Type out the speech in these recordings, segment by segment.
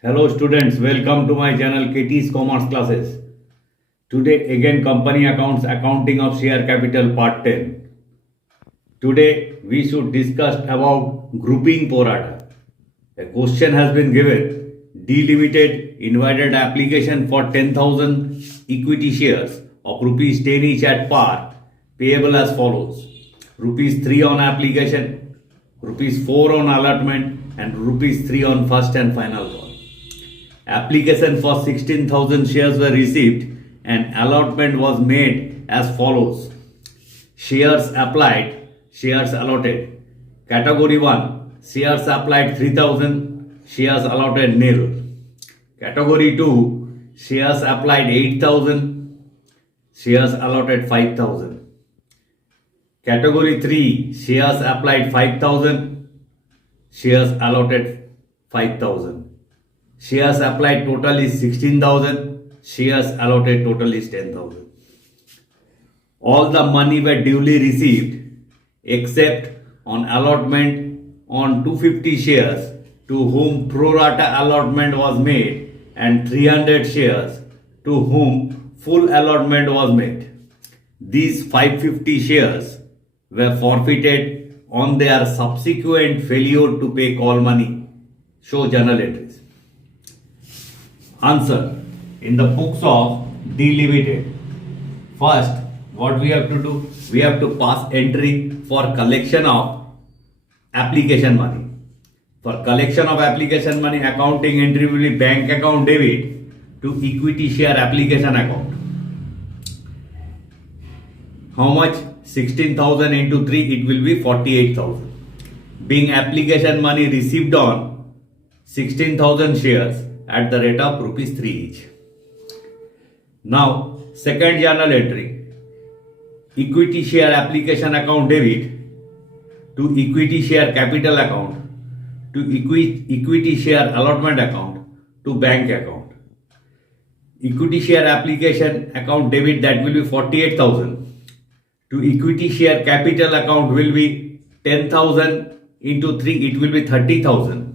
Hello students, welcome to my channel KT's Commerce Classes. Today again company accounts accounting of share capital part 10. Today we should discuss about grouping pro rata. A question has been given. D Limited invited application for 10,000 equity shares of rupees 10 each at par payable as follows. Rupees 3 on application, rupees 4 on allotment and rupees 3 on first and final call. Application for 16,000 shares were received and allotment was made as follows. Shares applied, shares allotted. Category 1, shares applied 3,000, shares allotted nil. Category 2, shares applied 8,000, shares allotted 5,000. Category 3, shares applied 5,000, shares allotted 5,000. Shares applied total is 16,000, shares allotted total is 10,000. All the money were duly received except on allotment on 250 shares to whom pro rata allotment was made and 300 shares to whom full allotment was made. These 550 shares were forfeited on their subsequent failure to pay call money. Show journal entries. Answer. In the books of D Limited, first what we have to do, we have to pass entry for collection of application money. For collection of application money, accounting entry will be bank account debit to equity share application account. How much? 16,000 into 3, it will be 48,000. Being application money received on 16,000 shares at the rate of rupees 3 each. Now, second journal entry. Equity share application account debit to equity share capital account to equity share allotment account to bank account. Equity share application account debit, that will be 48,000. To equity share capital account will be 10,000 into 3, it will be 30,000.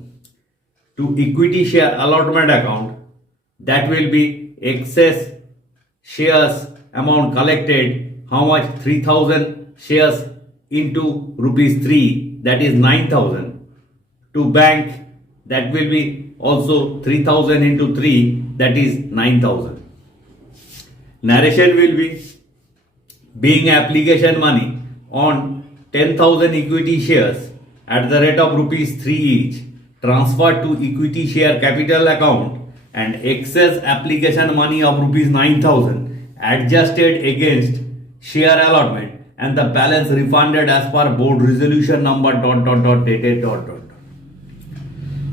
To equity share allotment account, that will be excess shares amount collected. How much? 3,000 shares into rupees 3, that is 9,000. To bank, that will be also 3,000 into 3, that is 9,000. Narration will be being application money on 10,000 equity shares at the rate of rupees 3 each transferred to equity share capital account and excess application money of rupees 9,000 adjusted against share allotment and the balance refunded as per board resolution number ... dated ...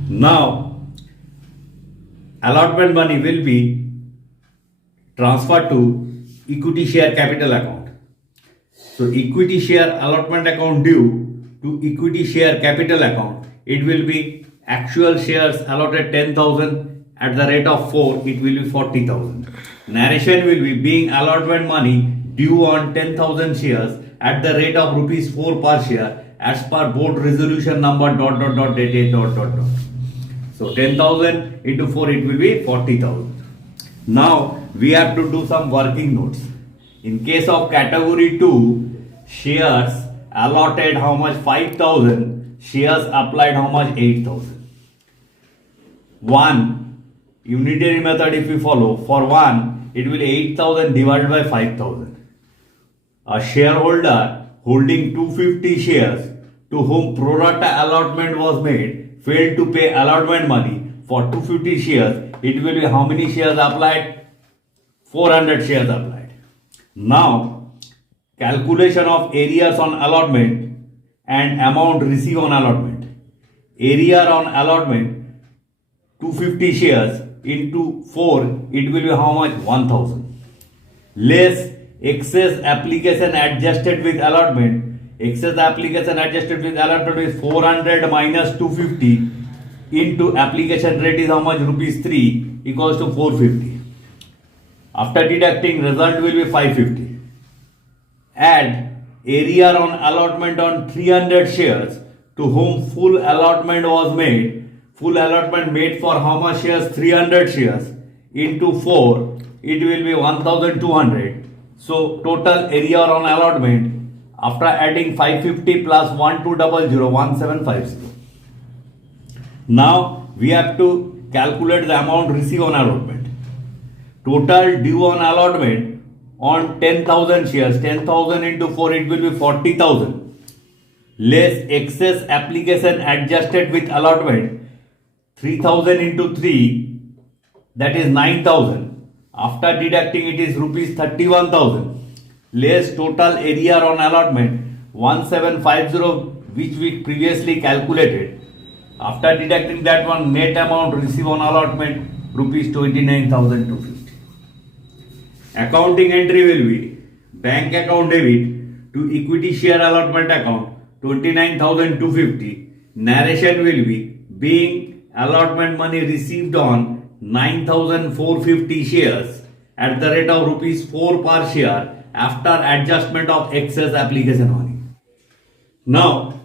Now, allotment money will be transferred to equity share capital account. So, equity share allotment account due to equity share capital account, it will be actual shares allotted 10,000 at the rate of 4, it will be 40,000. Narration will be being allotment money due on 10,000 shares at the rate of rupees 4 per share as per board resolution number ... dated ... So 10,000 into 4, it will be 40,000. Now we have to do some working notes. In case of category 2, shares allotted how much? 5,000. Shares applied how much? 8,000. 1 unitary method if we follow, for 1 it will 8,000 divided by 5,000. A shareholder holding 250 shares to whom pro rata allotment was made failed to pay allotment money for 250 shares. It will be how many shares applied? 400 shares applied. Now, calculation of arrears on allotment and amount received on allotment. Arrear on allotment 250 shares into 4, it will be how much? 1,000. Less excess application adjusted with allotment. Excess application adjusted with allotment is 400 minus 250 into application rate is how much? Rupees 3 equals to 450. After deducting, result will be 550. Add arrear on allotment on 300 shares to whom full allotment was made full allotment made for how much shares? 300 shares into 4, it will be 1200. So total area on allotment after adding 550 plus 1200, 1750. Now we have to calculate the amount received on allotment. Total due on allotment on 10,000 shares, 10,000 into 4, it will be 40,000. Less excess application adjusted with allotment, 3,000 into 3, that is 9,000. After deducting, it is rupees 31,000. Less total area on allotment, 1750, which we previously calculated. After deducting that one, net amount received on allotment, rupees 29,250. Accounting entry will be bank account debit to equity share allotment account 29,250. Narration will be being allotment money received on 9,450 shares at the rate of rupees 4 per share after adjustment of excess application money. Now,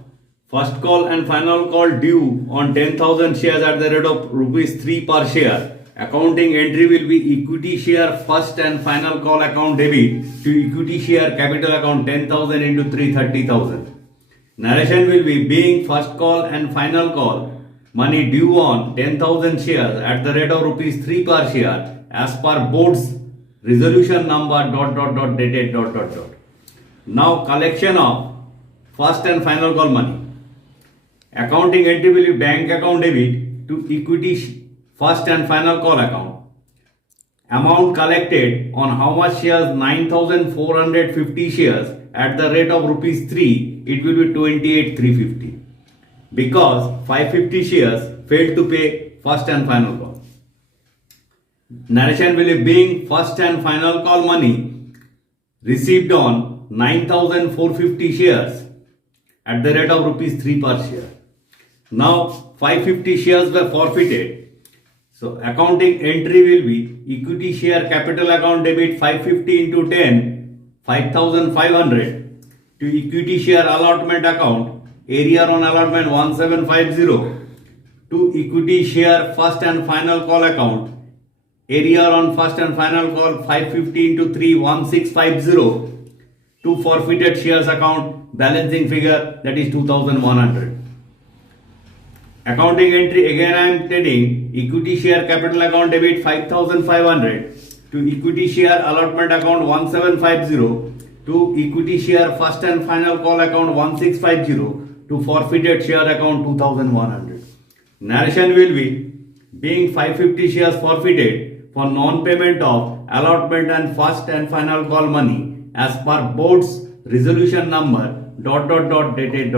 first call and final call due on 10,000 shares at the rate of rupees 3 per share. Accounting entry will be equity share first and final call account debit to equity share capital account 10,000 into 3, 30,000. Narration will be being first call and final call money due on 10,000 shares at the rate of rupees 3 per share as per board's resolution number ... dated ... Now collection of first and final call money. Accounting entry will be bank account debit to equity first and final call account. Amount collected on how much shares? 9,450 shares at the rate of rupees 3, it will be 28,350. Because 550 shares failed to pay first and final call. Narration will be being first and final call money received on 9,450 shares at the rate of rupees 3 per share. Now 550 shares were forfeited. So accounting entry will be equity share capital account debit 550 into 10, 5,500 to equity share allotment account area on allotment 1750 to equity share first and final call account area on first and final call 550 into 3, 1650 to forfeited shares account balancing figure, that is 2,100. Accounting entry, again I am telling, equity share capital account debit 5,500 to equity share allotment account 1750 to equity share first and final call account 1650 to forfeited share account 2,100. Narration will be being 550 shares forfeited for non-payment of allotment and first and final call money as per board's resolution number ... dated